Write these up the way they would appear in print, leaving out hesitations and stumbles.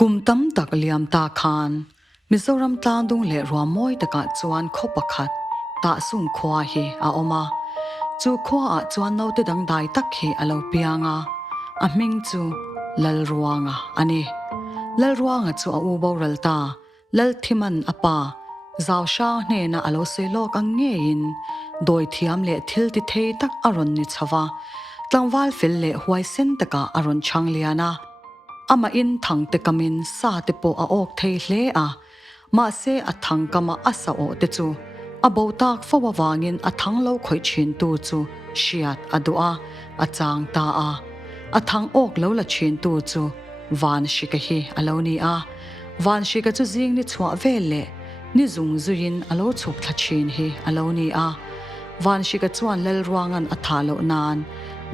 kum tam tak liam ta khan Mizoram tlandung le ruamoi taka chuan khopakhat ta sung khwa hi a oma chu khwa a chuan no te dang dai tak hi alo pianga a hming chu Lalruanga ani Lalruanga chu a u boral ta lalthiman apa zaw sha hne na alo selok ang nge in doi thiam le thil ti thei tak aron ni chawa tlangwal fel le huai sen taka aron chang liana ama in thang te kamin sa te po a ok thei hle a ma se a thang kama asa o te chu a botak fowa wangin a thang lo khoi chin tu chu hriat adua a chang ta a thang ok lo la chin tu chu van shika hi alo ni a van shika chu jing ni chwa vele ni zung zuin alo chuk thla chin hi alo ni a van shika chuan Lalruangan a thalo nan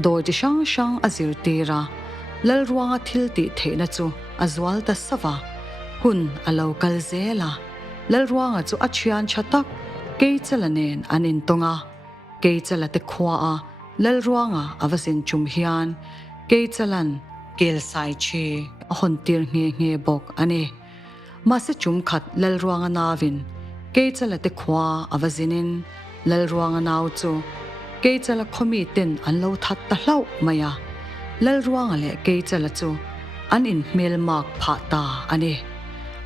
doi ti shang shang azir tira Lalruanga thil ti theina chu azwal ta sawa hun alo kal zela Lalruanga chu a chian chatak keichalanen anin tonga keichala te khwa a Lalruanga avasin chum hian keichalan kel sai chi a hontir nge bok ani mase chum khat Lalruanga nawin keichala te khwa avazinin Lalruanga naw chu keichala khomi ten anlo that ta hlau maya Lalruanga le keichala chu an in hmel mak pha ta ani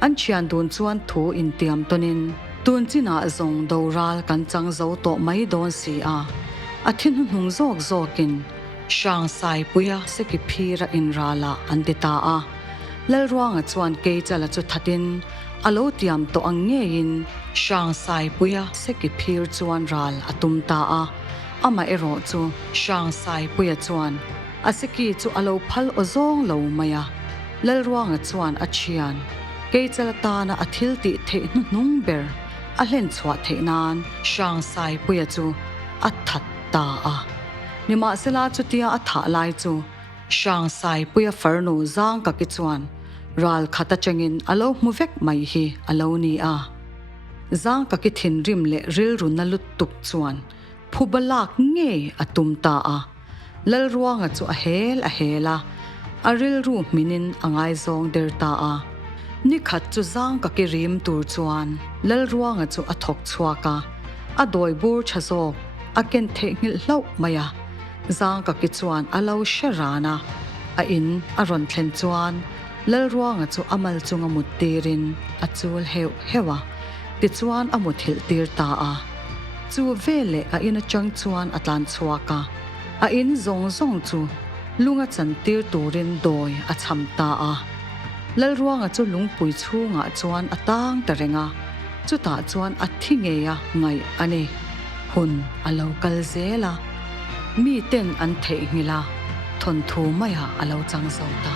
an chian dun chuan thu in tiam tonin tun china zawng doral kan chang zo to mai don si a athin hnung zok zokin shang sai puya seki phira in rala an deta a Lalruanga chuan keichala chu thatin alo tiam to ang nge in shang sai puya seki phir chuan ral atum ta a ama erawh chu shang sai puya chuan aseki chu alo phal ozong lo maya Lalruanga chuan a chian keichala ta na athil ti theih nung ber a hlen chwa theinan shang sai puya chu a that ta a nima sela chu tia a tha lai chu shang sai puya farnu zang ka ki chuan ral khata changin alo muvek mai hi alo ni a zang ka ki thin rim le ril run na lut tuk chuan phubalak nge atum ta a Lalruanga chu a hela a ril ru minin angai zawng der ta a ni khat chu zang ka ki rim tur chuan Lalruanga chu a thok chhuaka a doi bur chazok a ken the ngil hlo maya zang ka ki chuan alo sharana a in a ron thlen chuan Lalruanga chu amal chunga mutirin a chul hewa ti chuan a muthil tir ta a chu vele a in a chang chuan atlan chhuaka a in zong chu lunga chan tir turin doi a cham ta a Lalruanga chu lungpui chhunga chuan atang ta renga chu ta chuan a thingeya ngai ani hun alo kal zela mi ten an theih ngila thon thu maya alo chang zo ta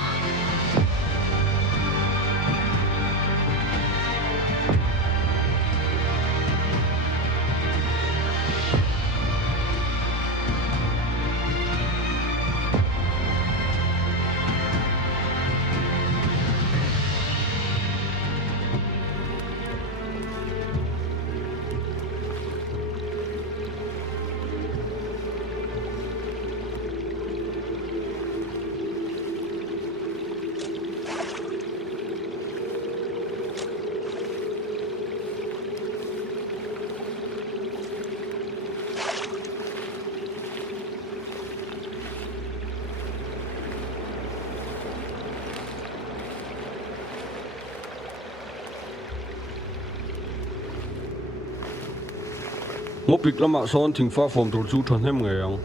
ngô bịch lắm ạ son thỉnh pha phòng tổ chú thuần thêm ngày ang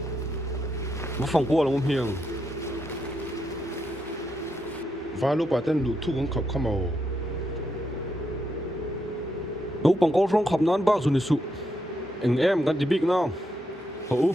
mà phòng qua là ngô hiền và lúc bà tên lụt thu cũng khóc khăm màu lúc bằng câu song khắp nón bao rồi nè sụ anh em gần thì big nào hổ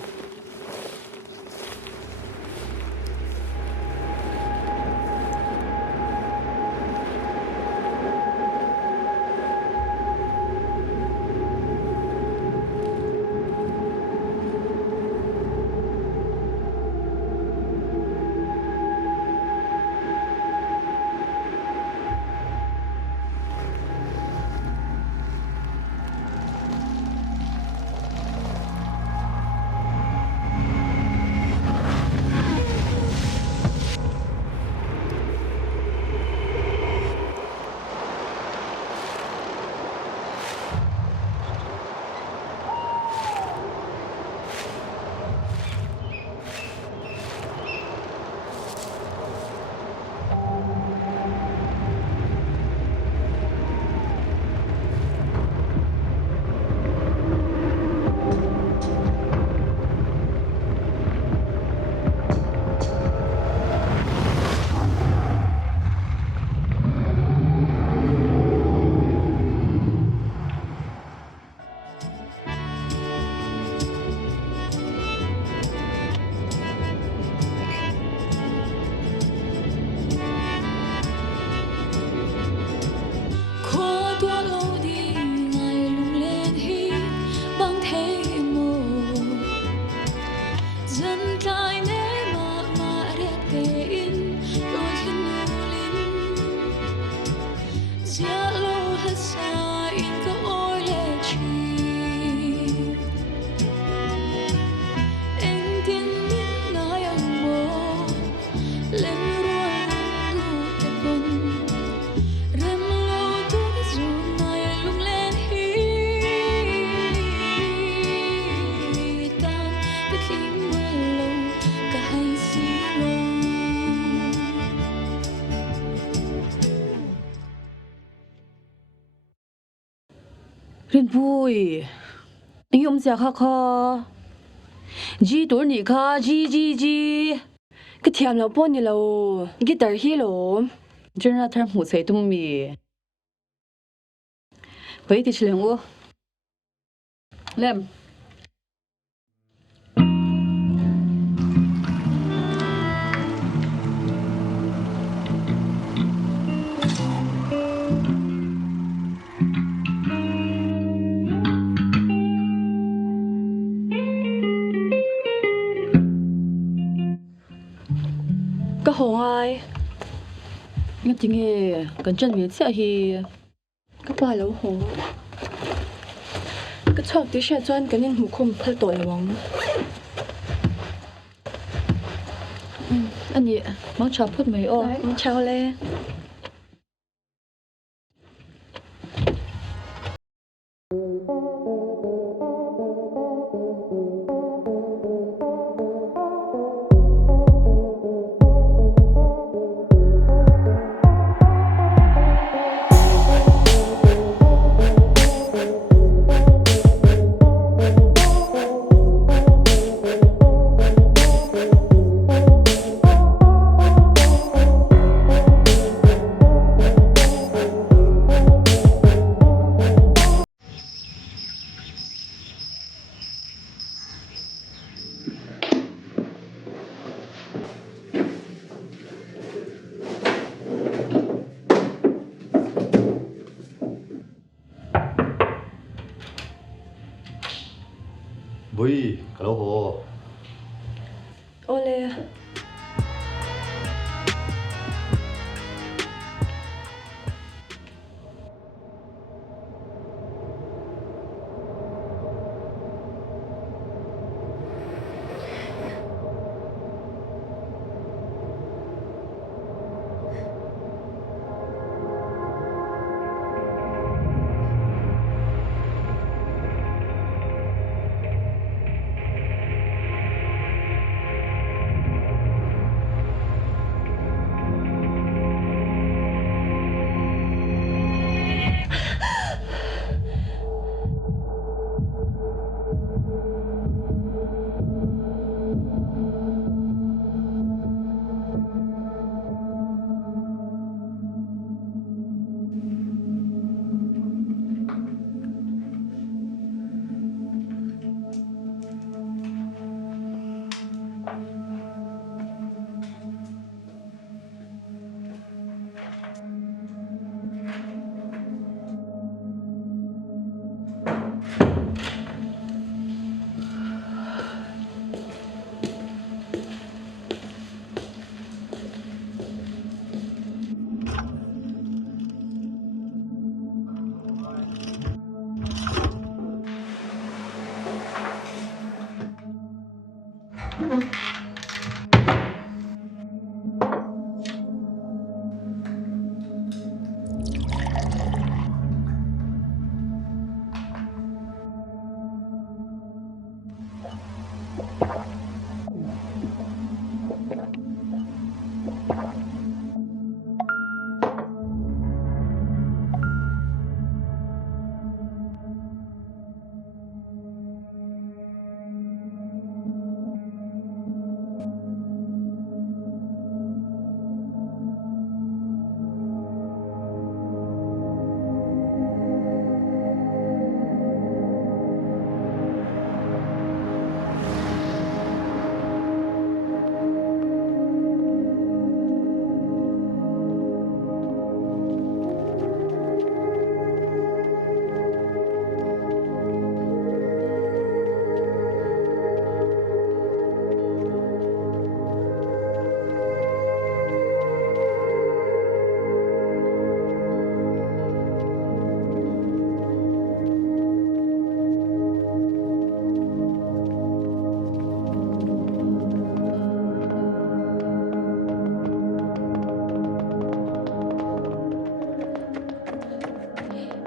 Rin pui. Yung siya kha. G tur ni kha G. Cái thiam lo pon ni lo. Guitar hi lo. Jena thar mu sei tum mi. Bai ti chleng u. Lem. Cái hồ ai nghe tiếng nghe cần chân miếng sẽ hi các bài lâu hồ cái chọc tí sẽ chân cái nên hủ không phải tội lắm anh nhỉ mong chọc phút mấy ô chào lê Bui, kalau ho. Olê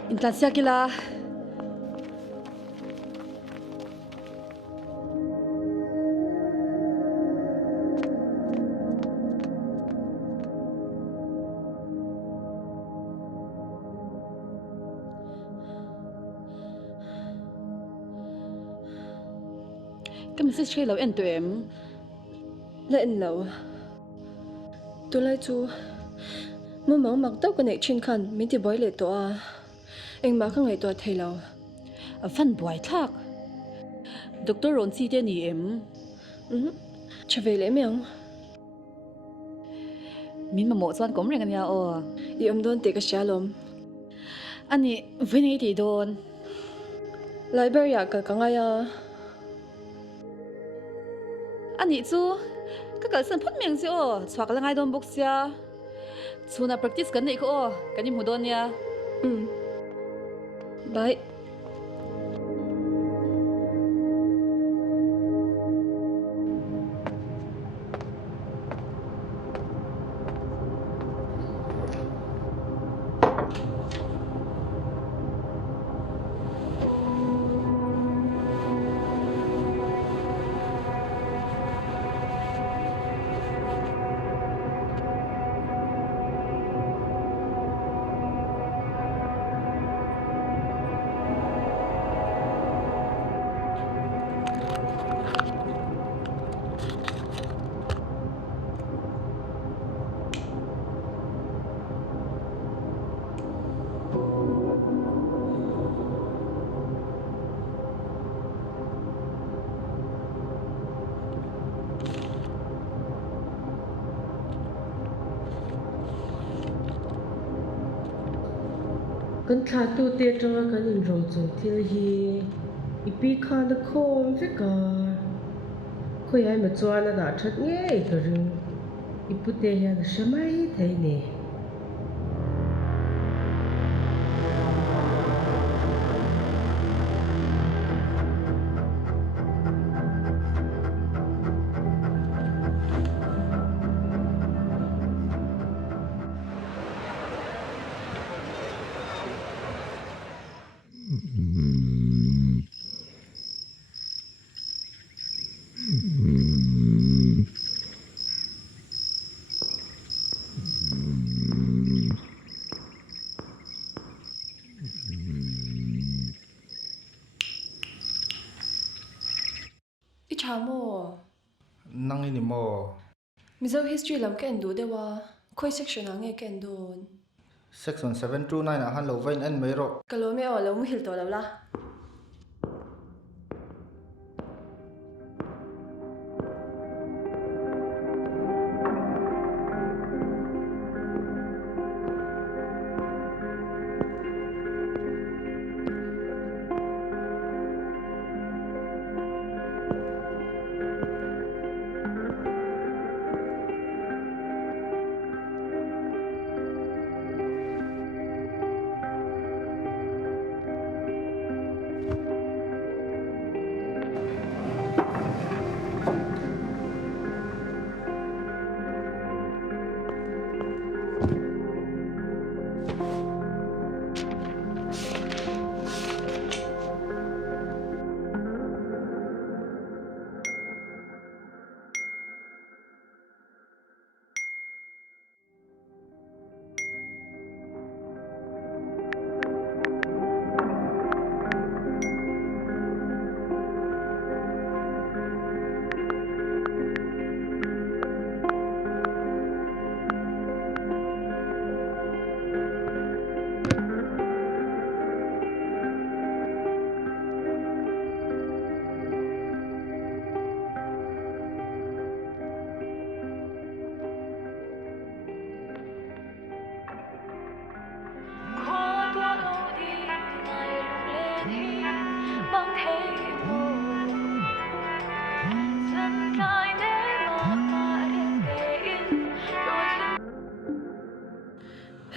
Intasia kila cái message khi lâu em tụi em lại anh lâu tôi lại chú mà mong mặc tóc cái này chuyên khăn mình thì bói lệ tòa anh mà không ngày tòa thầy lâu phân bói thắc Dr. Rosy tên em trở về lễ mèo mình mà một tuần cũng rèn nhà ông đón tiệc cái lom anh ấy với này thì đón Liberia cái ngay anh ấy chú cái sân phút miệng chứ xóa cái ngay đón box ya chú na practice cái này cô cái gì muốn đón ya bye Kan Chang Tute tanga kan in ro chung thil hi ipi khan da khom fe ka khoi ai ma chuan a da that nge ka ring ipute hian a hramai thei ne chả mò Nang ini mo. mizo history lam cái đồ đấy wa khoi section ang nghe cái đồ Section 729 a han lo vain en mai ro. cái lối mèo lâu mới hiểu tổ lâu la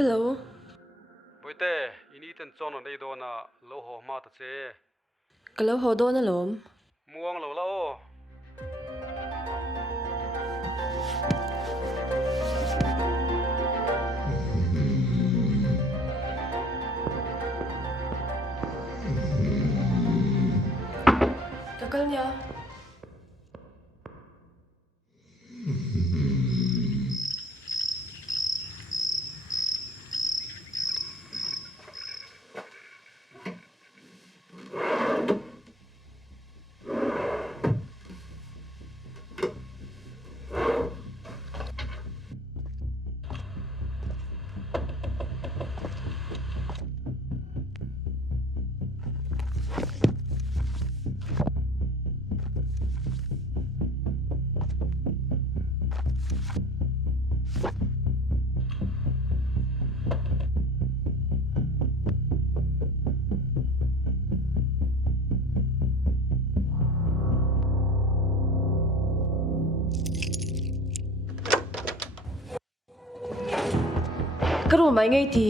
hello Boite, ini ten chon on dei do na lo ho ma ta che. cái lâu hồ đô nó lốm Muang lo la o. cái câu nhá ก็รู้ไหมไงที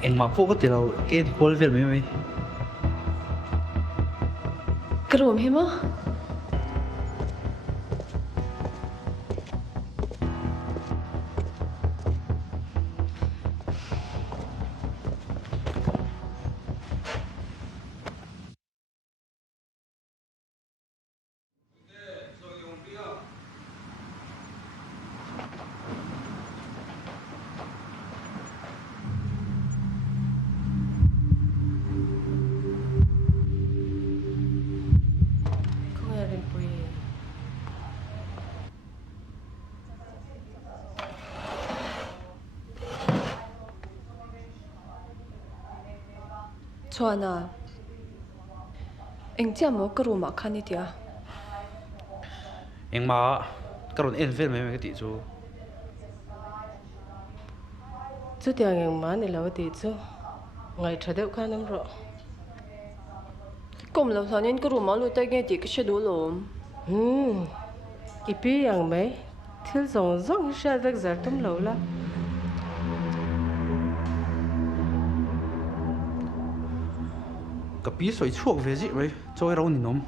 เอ็งมาพวกก็ตีเราเอ็นควอลเวลไหม ก็รู้ไหมมั้งชวนอ่ะเอ็งจะมาก็รู้มาคันนี่เดียว เอ็งมาก็โดนเอ็นเวลไหมก็ตีจู chú tiếng anh mà này là cái gì chú ngày trở đều khá lắm rồi ก็ไม่รู้ตอนนี้ก็รู้มารู้แต่ไงทีก็เชื่อดูหลม ít bị anh mấy thiếu zong zong sẽ vạch giờ tôm lâu la กับปีสวยช่วงเวจิไหมจอยเราหนิน้อง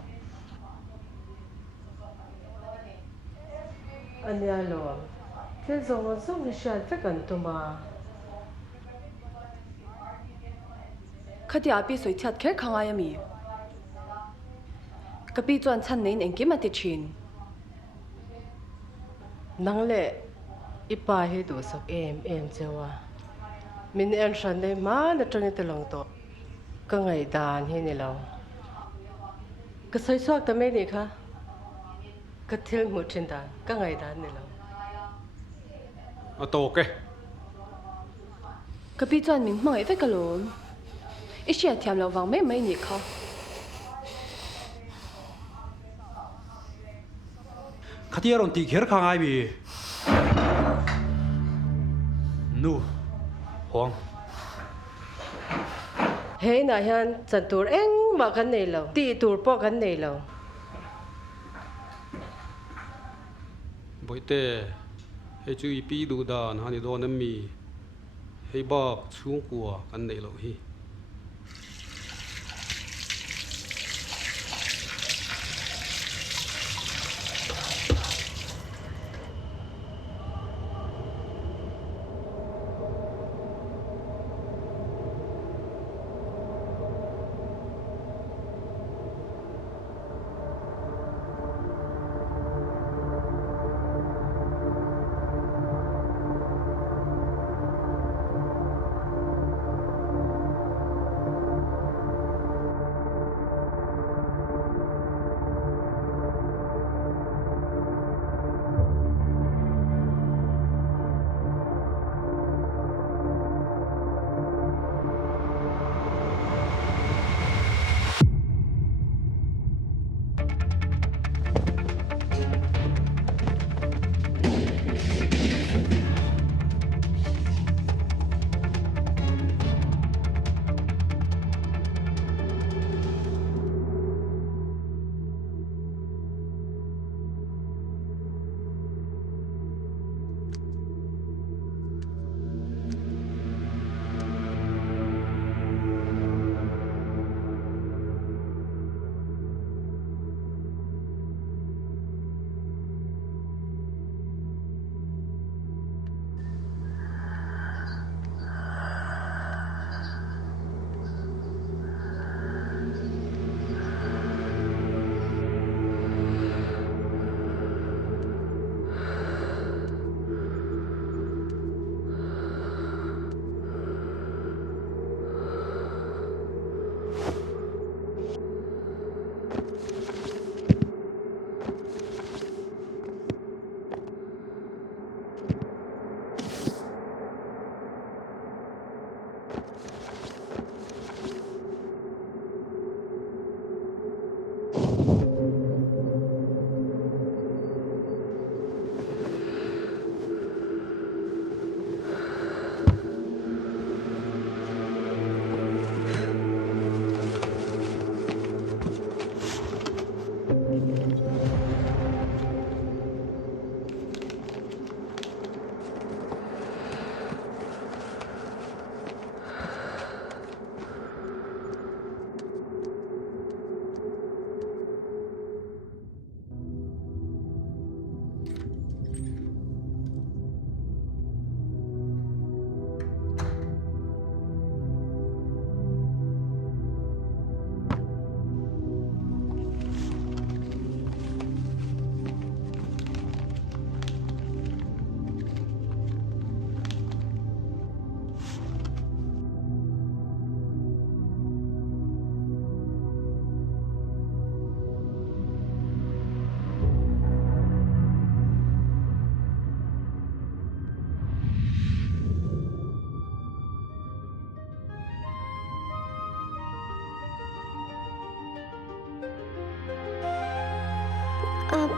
anh nhà lo thiếu zong zong sẽ vạch anh tôm à ข้าที่อาปีสวยชัดแค่ข้างไอ้มีก็ปีจวนชั้นนี้เองกิมาติชิน năng lệ ít bài hay đủ sắc em chưa à mình em sẵn đây mà nó trong cái lòng to cái ngày đàn hay này lâu cái soi soát tao mấy này kha cái thiếu một trên đàn cái ngày đàn này lâu เอาโตเก ก็ปีจวนมิงมังไอ้เฟกกะหลมอีเชียเทียมเราวางไม่นี่เขา คดีเราตีเขียร์ข้างไอ้บีนู่ห่วง hey na hian chan tur eng ma kan nei lo ti tur po kan nei lo บ่อยแต่ให้จุยปีดูดานหานี่โดนนั้นมีให้บอกชูงกลัวกันได้หรอกฮี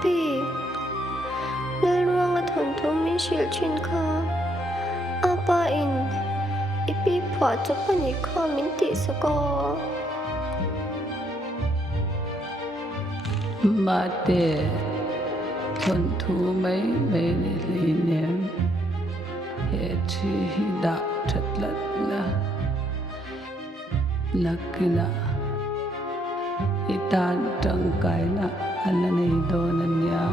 pi Lalruanga thon thu min shil chin kha apa in ipi phwa chu pani kha min ti sako mate thon thu mai mai ni li nem he chi da that lat la nakina itan tang kai na anani donanya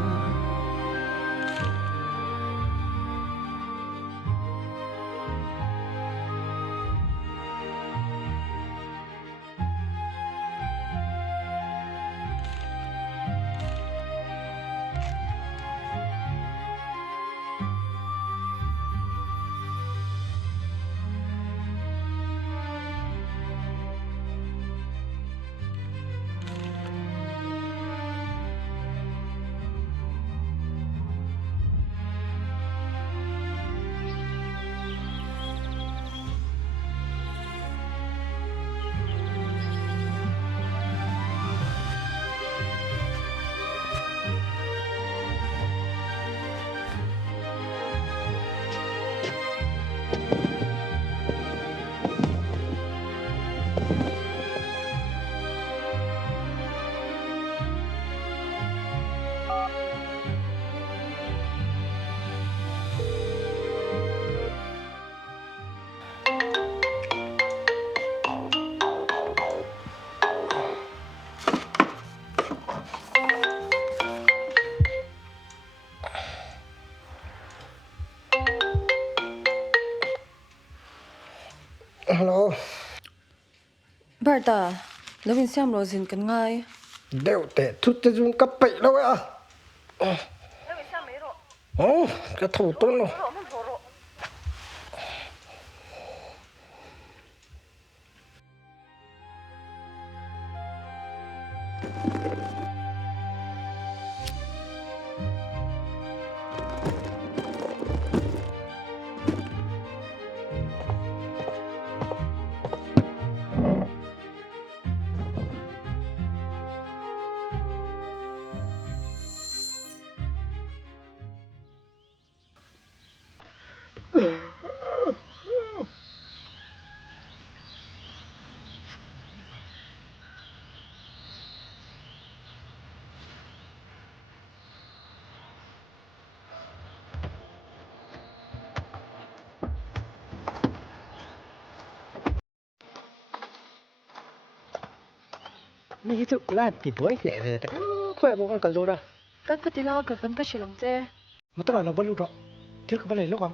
Hello. Barta lovin siam rozin kan ngai Đều tệ chút cho chúng cấp bậy đâu ạ. Ồ, cái thủ tốt rồi. Mấy chục là tibuai lẹ về đấy, khỏe bố con cần rồi đó. Kan ka tila ka kan ka shilam te Mà tất cả là bao lâu rồi? Thiếu cái bao này lúc không?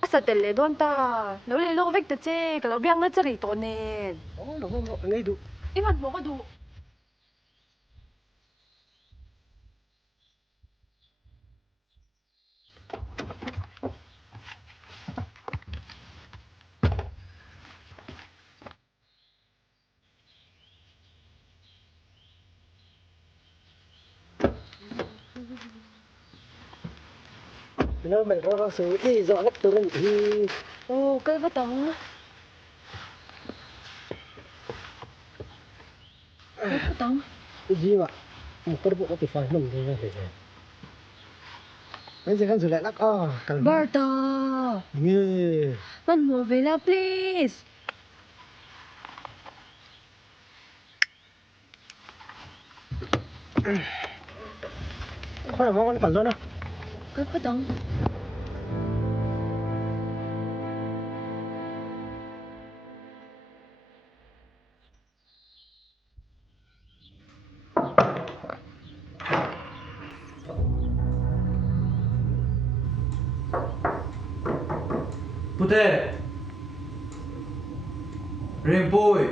asa tele don ta lo le lo vek te che ka lo biang na chari to nen Ồ, đúng không? Ngay đủ. iman mo ka du Nó mình có sự đi dọn hết turin thì oh ka ba tang ka tang gì mà một cái bộ có thể phải nồng thế này. Bây giờ con sửa lại lắc cần Barta nghe man mo vela please khỏe bố con cần rồi đó. ka ba tang Tute reng boy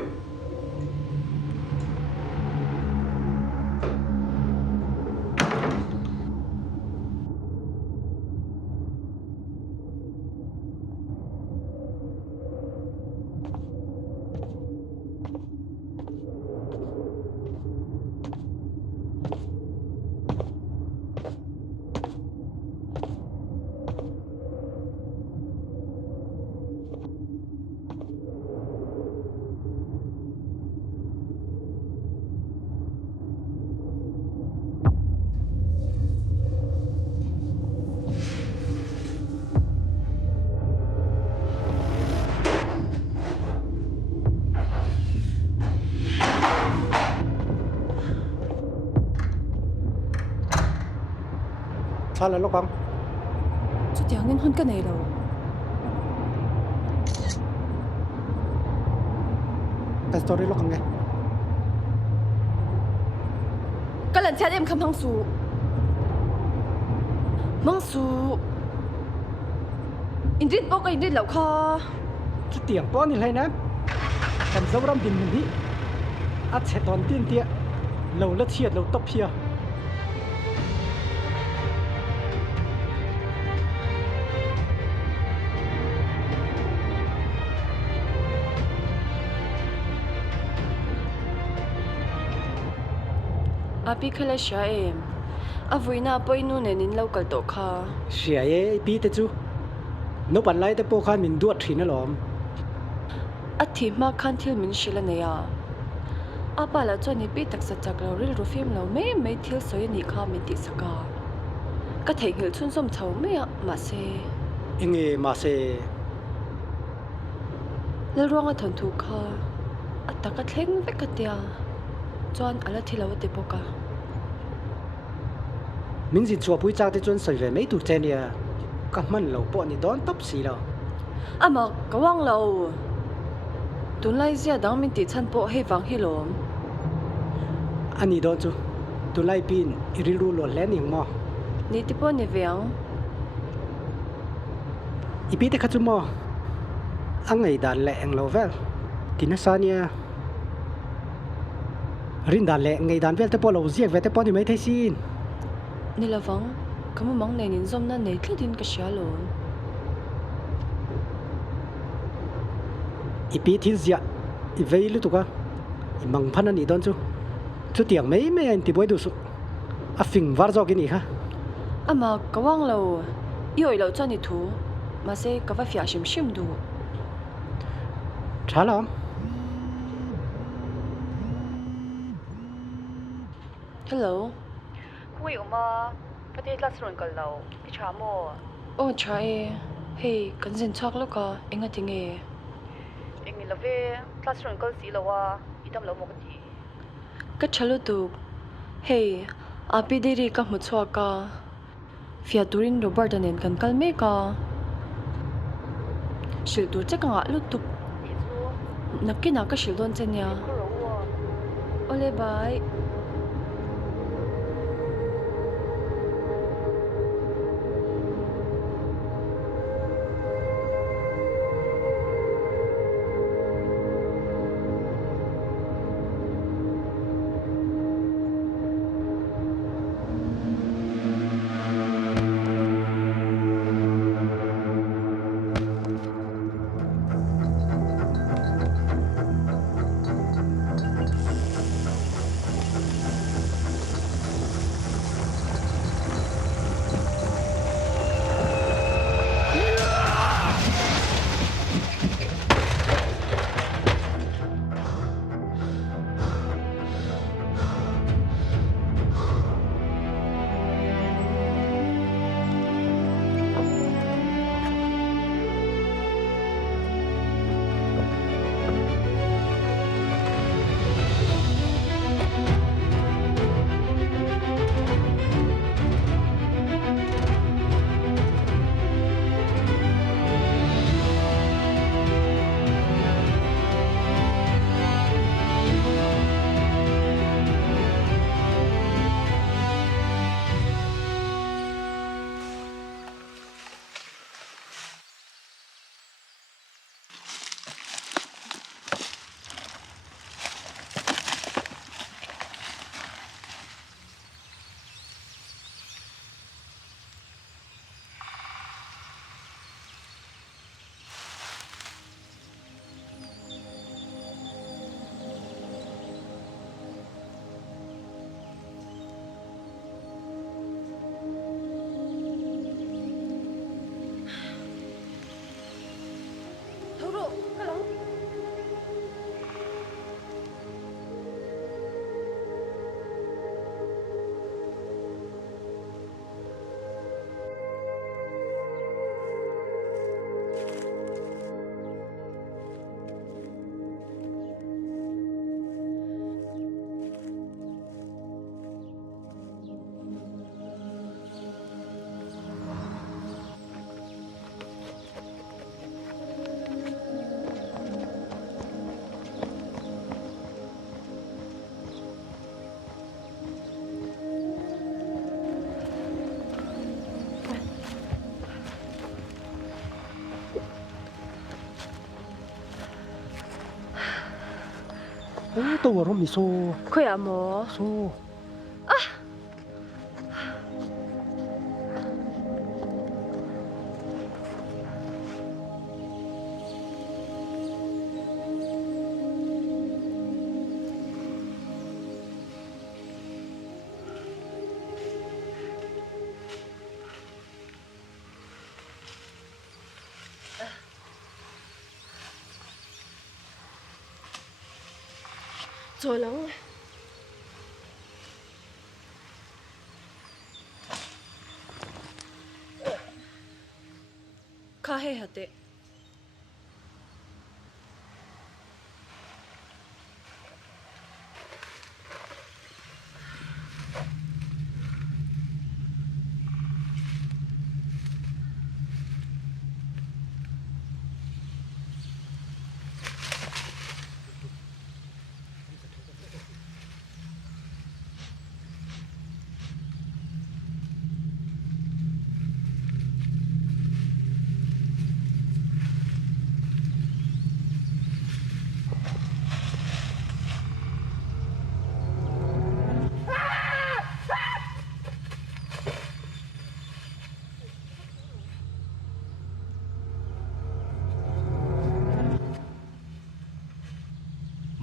sao là lúc không chút tiếng nên hơn cái này đâu cái story lúc không nghe cái lần theo em không hăng su măng su in dit bốc in dit lẩu kho chút tiếng bao nhiêu hay nè cầm dấu ram tin mình đi ắt sẽ toàn tiền tiệt lẩu lết chiết lẩu tóc pia api khala sha em avuina poinu ne nin local to kha xỉa ấy pi te chú nó bản lại te po khan mình đuột thì nó lòm athi ma khan thil min shila ne ya apa la choni pi tak sa chak lo ril ru film lo me thil soi ni kha min ti saka ka thei ngil chun som chho me ma se nghe mà se Lalruanga thon thu kha ataka thleng ve ka tia chuan ala thila wa te poka mình chỉ chùa bụi trang te chuan soi ve mấy tu chen ya ka man lo po ni don top si lo ama kawang lo tun lai zia dang min ti chan po he wang hi lom ani don chu tu lai pin irilu lo len ing mo ni ti po ni veang ipi te khachu mo angai dan le ang lo vel tinasania rin dan le ngai dan vel te po lo ziak ve te po ni mai thei sin ni lawang kamu mang ne nin zom na nei thlidin ka sha lo ipi thil zia i vei lu tu ka i mang phan ani don chu chu tiang mấy mấy anh tibuai du su a phing var zo kini ha ama kawang lo yoi lo chani thu ma se ka va fia shim shim du trả lắm hello Hui uma pati classroom kal lo ti cha mo oh chai hey kan zin chak lo ka enga tinge engi love classroom kal si lo wa idam lo mo ti ka chalo tu hey api deri ka mu chwa ka fia turin robert anen kan kal me ka shil tur che ka nga lu tu nakina ka shil don chen ya ole bye ตัวรถมีโซ่ คุยอะหมอ โซ่ 做人ข้าให้หัดเตะ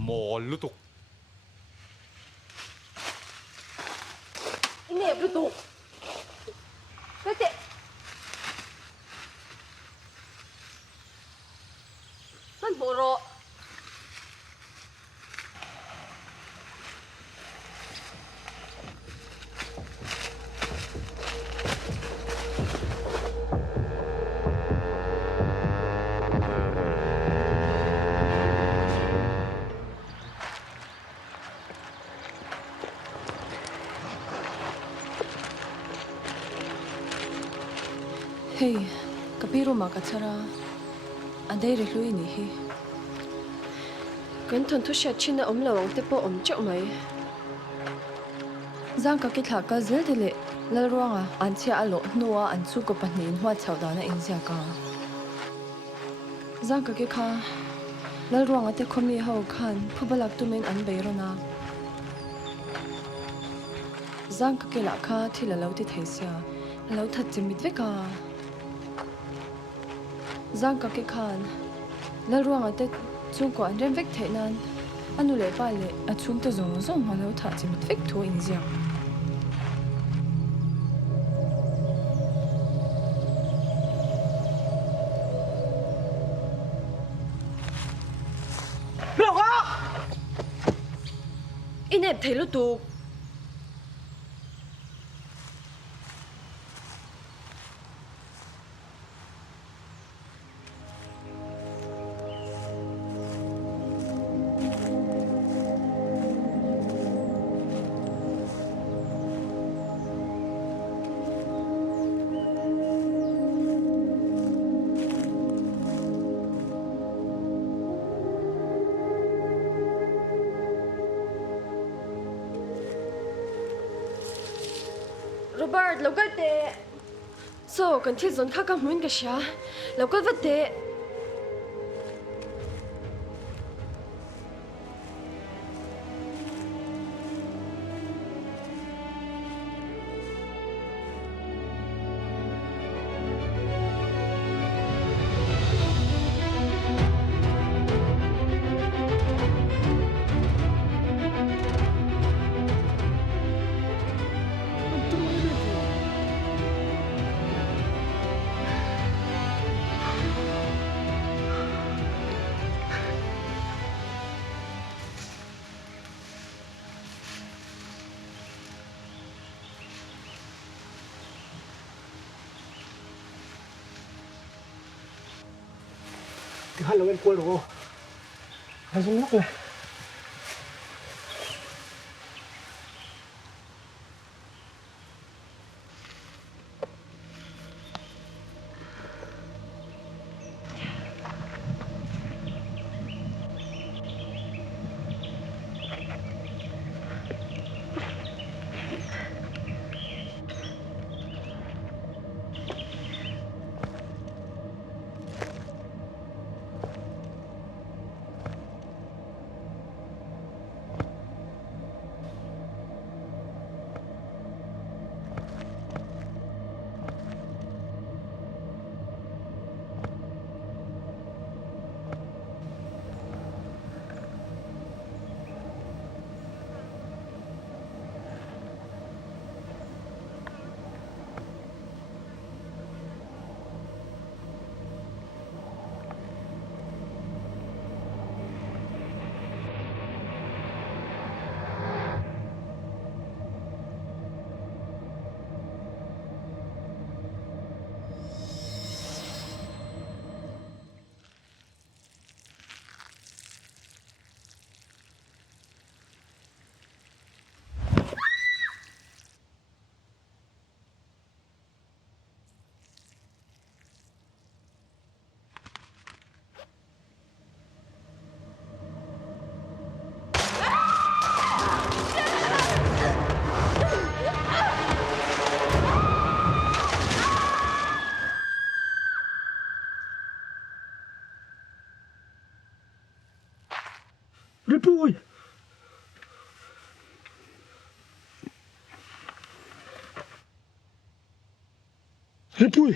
หมอลุตุก เนียบดูตุกเฮ้ยเตะสั้นโบโรเฮ้ยกับพี่รู้มากัจฉราอันใดเรื่องนี้ฮีกันทนทุกเช้าชินอมละวังเตปอมเจ้าไหมจังกับกิจหลักก็เจอที่เละแล้วร้องอันเชียอโลนัวอันสู้กับปัญหาหัวชาวดานะอินเสียกาจังกับกิจข้าแล้วร้องอันเตคมีเฮาขันผู้บลักตุเมนอันเบรนาจังกับกิจหลักข้าที่ละเล่าที่ไทยเสียแล้วทัดจิมิดเวกาจังกับกิคานแล้วรวงอันเตช่วงก่อนเริ่มเวกเทนั้นอันนู้นเลยไปเลยอันช่วงตัวส่งมาแล้วถ้าจะมิดเวกทัวอินเดียเรื่องว่าอินเนบเทลุตุกโรเบิร์ตเราก็เตะโซ่กันที่จนข้ากำมือนกับช้าเราก็ว่าเตะที่หันเราเป็นกลัวหรอเราจะนักเลย Ripui. Ripui.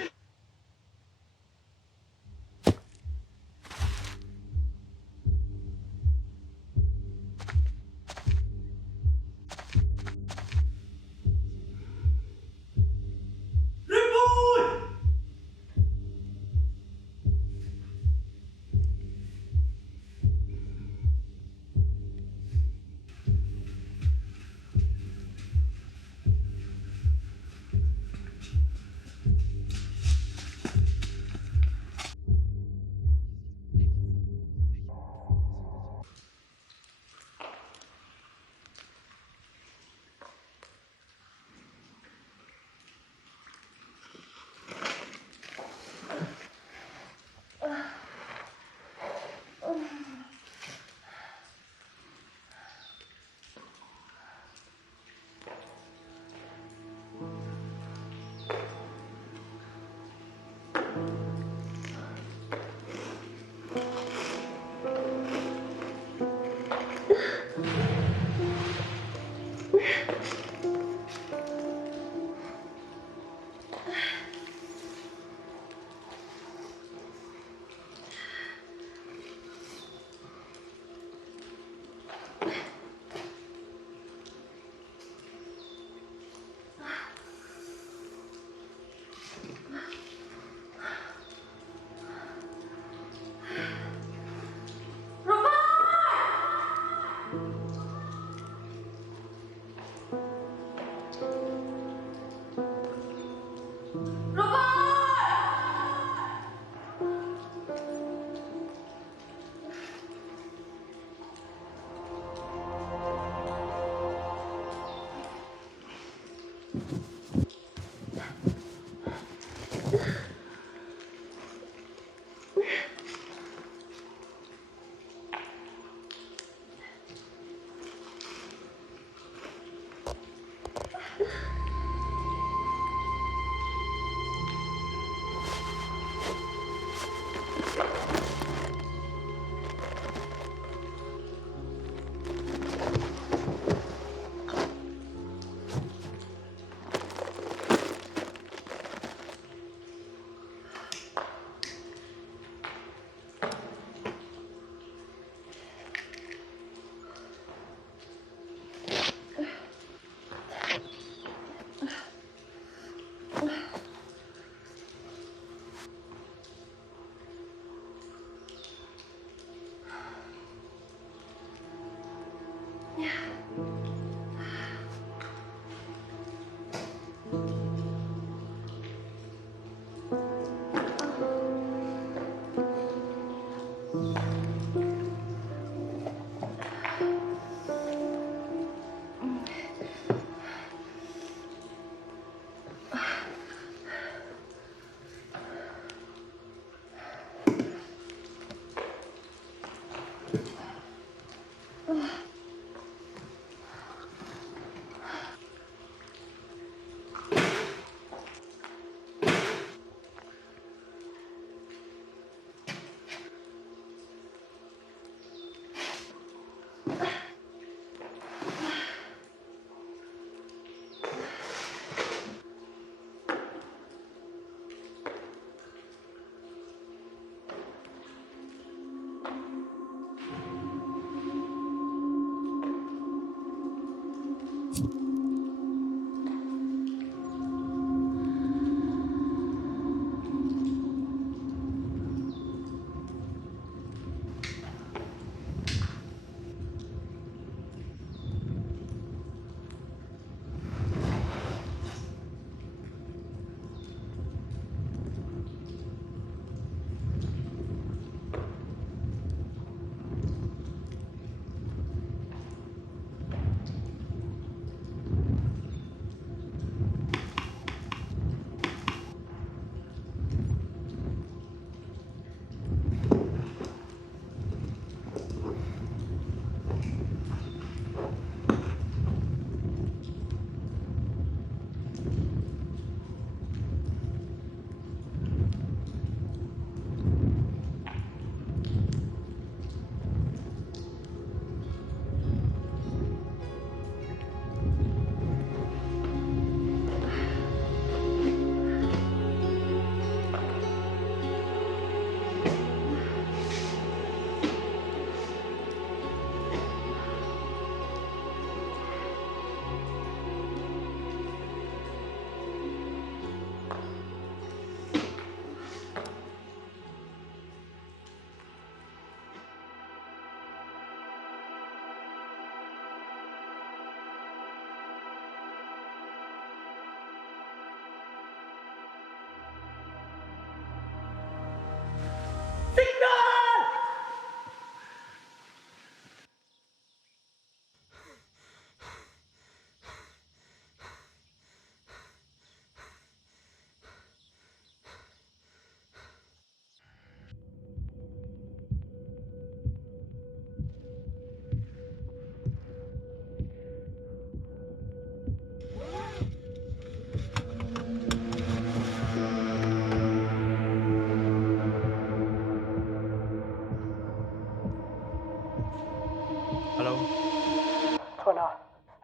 chuan à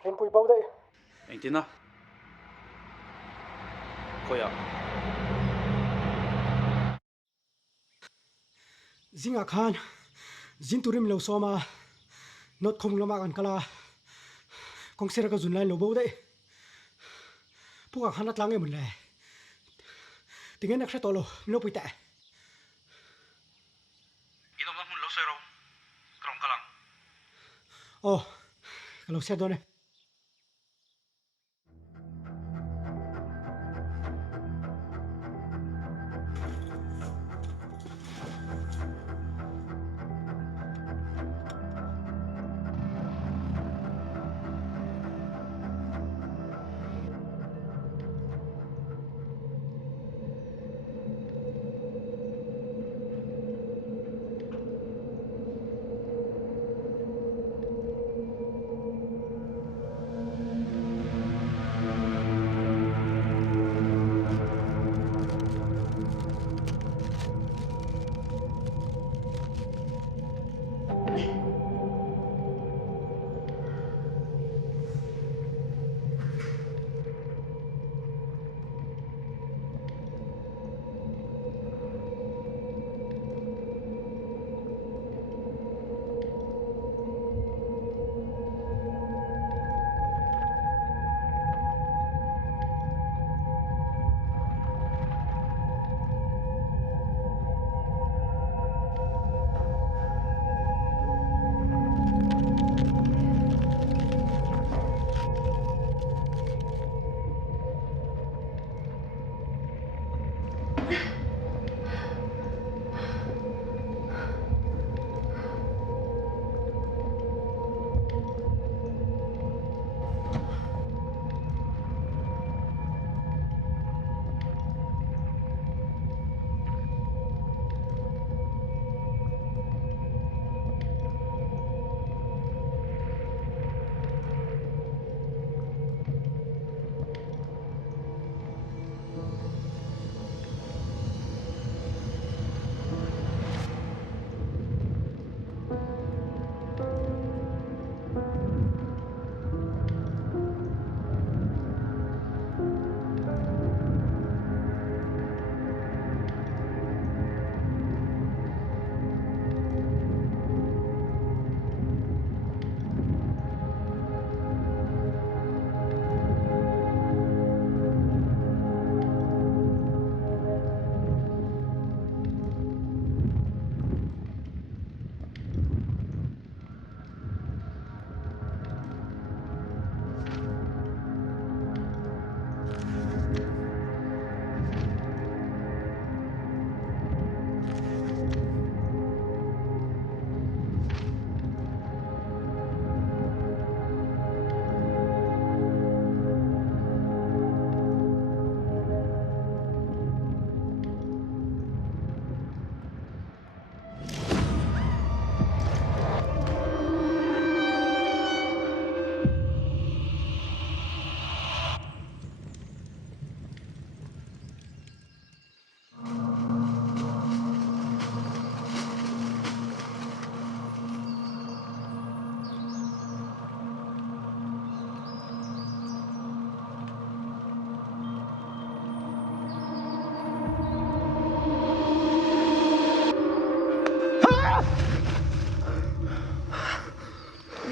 rin pui bao đấy anh tin à khôi à zingah khan zin turin lo so ma not khom lama kan kala kong sera ka zunlai lo bao đấy puka khana tlang e mun le tingen nak to lo lo pui ta inom mun lo sero krom kalang oh kalau saya done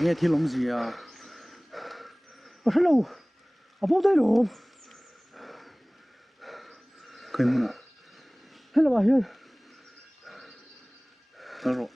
nghe thiên lông gì à hello bao đây rồi khơi mun à hello bà hiền rồi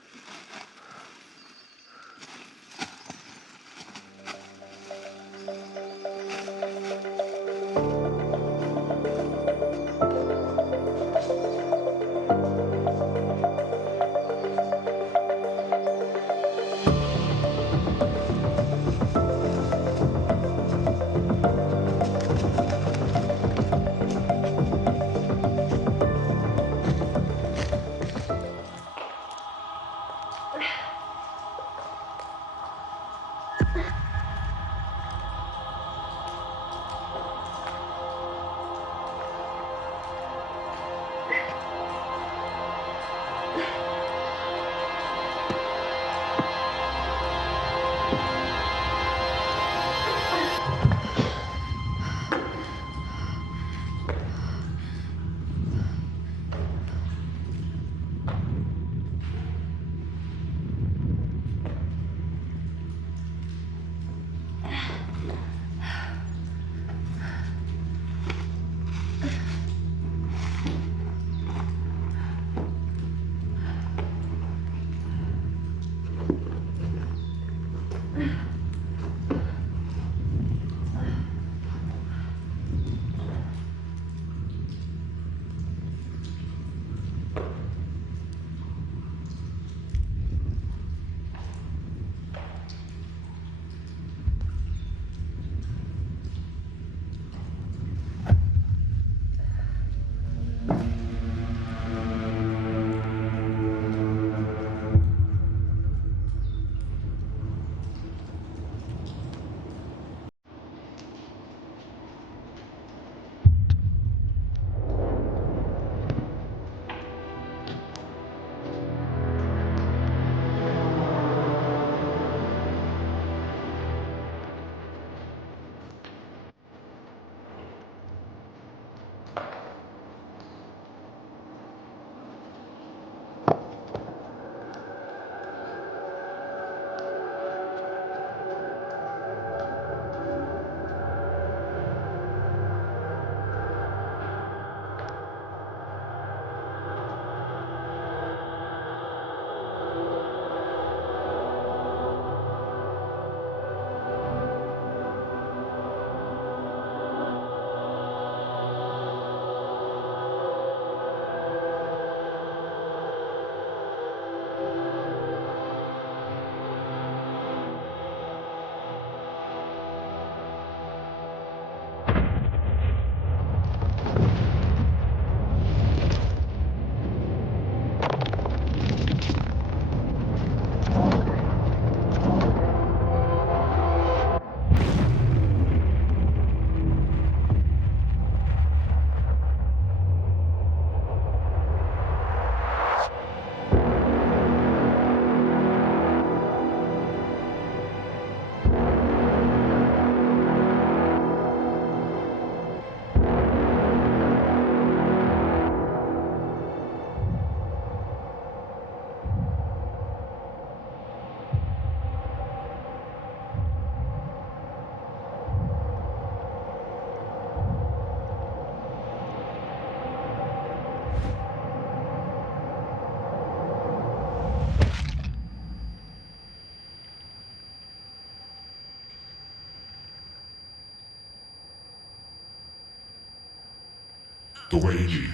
Turini.